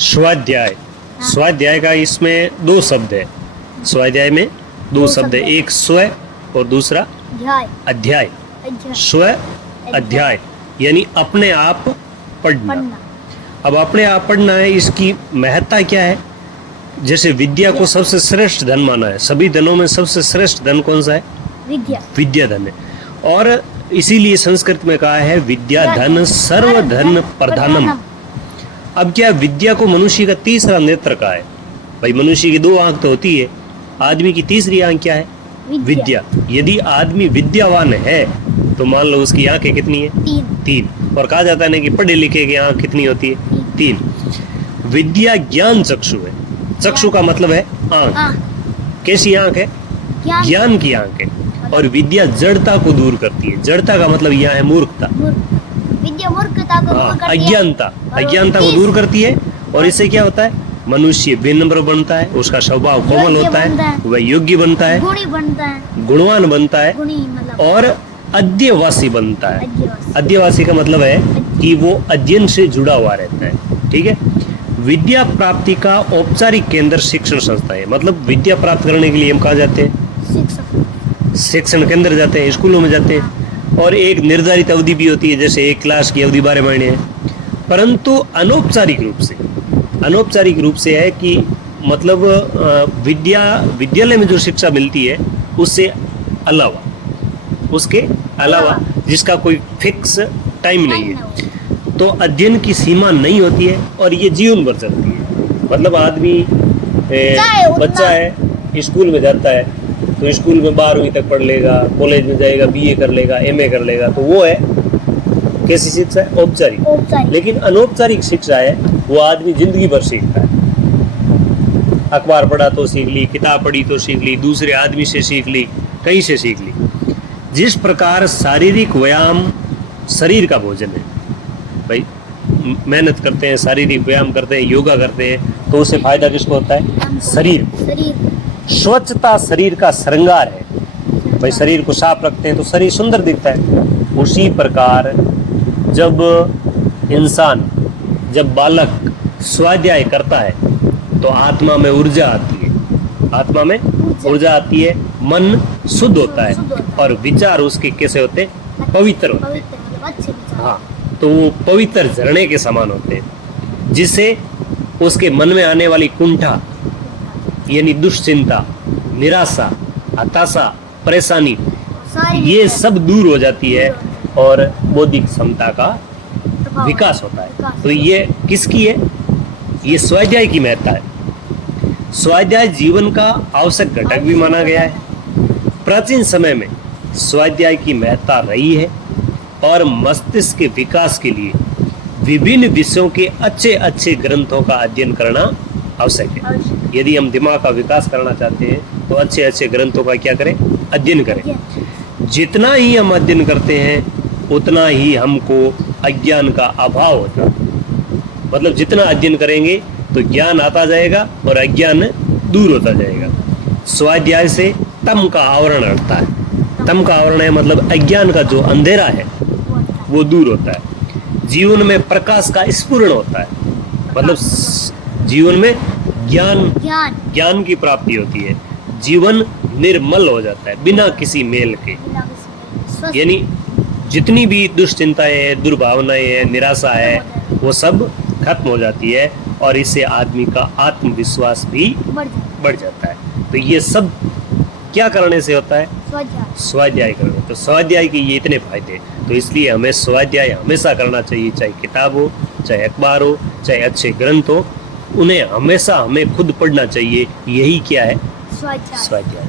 स्वाध्याय। स्वाध्याय का इसमें दो शब्द है। स्वाध्याय में दो शब्द है, एक स्व और दूसरा अध्याय। स्व अध्याय यानी अपने आप पढ़ना। अब अपने आप पढ़ना है, इसकी महत्ता क्या है? जैसे विद्या को सबसे श्रेष्ठ धन माना है, सभी धनों में सबसे श्रेष्ठ धन कौन सा है? विद्या धन है। और इसीलिए संस्कृत में कहा है विद्या धन सर्व धन प्रधानम। अब क्या विद्या को मनुष्य का तीसरा नेत्र कहा है। भाई मनुष्य की दो आंख तो होती है, आदमी की तीसरी आंख क्या है? विद्या। यदि आदमी विद्यावान है तो मान लो उसकी आंखें कितनी है? तीन। और कहा जाता है ना कि पढ़े लिखे की आंख कितनी होती है? तीन। विद्या ज्ञान चक्षु है। चक्षु का मतलब है आंख। कैसी आंख है? ज्ञान की आंख है। और विद्या जड़ता को दूर करती है। जड़ता का मतलब यहाँ है मूर्खता। विद्या मूर्खता को दूर करती है। अज्ञानता को दूर करती है। और इससे क्या होता है? मनुष्य विनम्र बनता है, उसका स्वभाव कोमल होता है, वह योग्य बनता है, गुणवान बनता है और अध्यवासी बनता है। अध्यवासी का मतलब है कि वो अध्ययन से जुड़ा हुआ रहता है। ठीक है। विद्या प्राप्ति का औपचारिक केंद्र शिक्षण संस्था है। मतलब विद्या प्राप्त करने के लिए हम कहाँ जाते हैं? शिक्षण केंद्र जाते हैं, स्कूलों में जाते हैं। और एक निर्धारित अवधि भी होती है, जैसे एक क्लास की अवधि 12 महीने है। परंतु अनौपचारिक रूप से है कि मतलब विद्यालय में जो शिक्षा मिलती है उसके अलावा जिसका कोई फिक्स टाइम नहीं है, तो अध्ययन की सीमा नहीं होती है और ये जीवन भर चलती है। मतलब आदमी बच्चा है, स्कूल में जाता है तो स्कूल में 12वीं तक पढ़ लेगा, कॉलेज में जाएगा, BA कर लेगा, MA कर लेगा, तो वो है कैसी शिक्षा है? औपचारिक। लेकिन अनौपचारिक शिक्षा है वो आदमी जिंदगी भर सीखता है। अखबार पढ़ा तो सीख ली, किताब पढ़ी तो सीख ली, दूसरे आदमी से सीख ली, कहीं से सीख ली। जिस प्रकार शारीरिक व्यायाम शरीर का भोजन है, भाई मेहनत करते हैं, शारीरिक व्यायाम करते हैं, योगा करते हैं, तो उससे फायदा किसको होता है? शरीर। स्वच्छता शरीर का श्रृंगार है। भाई शरीर को साफ रखते हैं तो शरीर सुंदर दिखता है। उसी प्रकार जब बालक स्वाध्याय करता है तो आत्मा में ऊर्जा आती है, मन शुद्ध होता है और विचार उसके कैसे होते हैं? पवित्र होते हैं। हाँ, तो वो पवित्र झरने के समान होते हैं, जिससे उसके मन में आने वाली कुंठा यानी दुश्चिंता, निराशा, हताशा, परेशानी, ये सब दूर हो जाती है और बौद्धिक क्षमता का विकास होता है। तो ये किसकी है? ये स्वाध्याय की महत्ता है। स्वाध्याय जीवन का आवश्यक घटक भी माना गया है। प्राचीन समय में स्वाध्याय की महत्ता रही है और मस्तिष्क के विकास के लिए विभिन्न विषयों के अच्छे ग्रंथों का अध्ययन करना आवश्यक है। यदि हम दिमाग का विकास करना चाहते हैं तो अच्छे ग्रंथों का क्या करें? अध्ययन करें। जितना ही हम अध्ययन करते हैं उतना ही हमको अज्ञान का अभाव होता है। मतलब जितना अध्ययन करेंगे तो ज्ञान आता जाएगा और अज्ञान दूर होता जाएगा। स्वाध्याय से तम का आवरण हटता है। तम का आवरण है मतलब अज्ञान का जो अंधेरा है वो दूर होता है। जीवन में प्रकाश का स्फुरण होता है। मतलब जीवन में ज्ञान की प्राप्ति होती है। जीवन निर्मल हो जाता है बिना किसी मेल के। यानी जितनी भी दुश्चिंताएं हैं, दुर्भावनाएं हैं, निराशा है, वो सब खत्म हो जाती है और इससे आदमी का आत्मविश्वास भी बढ़ जाता है। तो ये सब क्या करने से होता है? स्वाध्याय करने। तो स्वाध्याय के ये इतने फायदे, तो इसलिए हमें स्वाध्याय हमेशा करना चाहिए, चाहे किताब हो, चाहे अखबार हो, चाहे अच्छे ग्रंथ हो, उन्हें हमेशा हमें खुद पढ़ना चाहिए। यही क्या है? स्वाध्याय।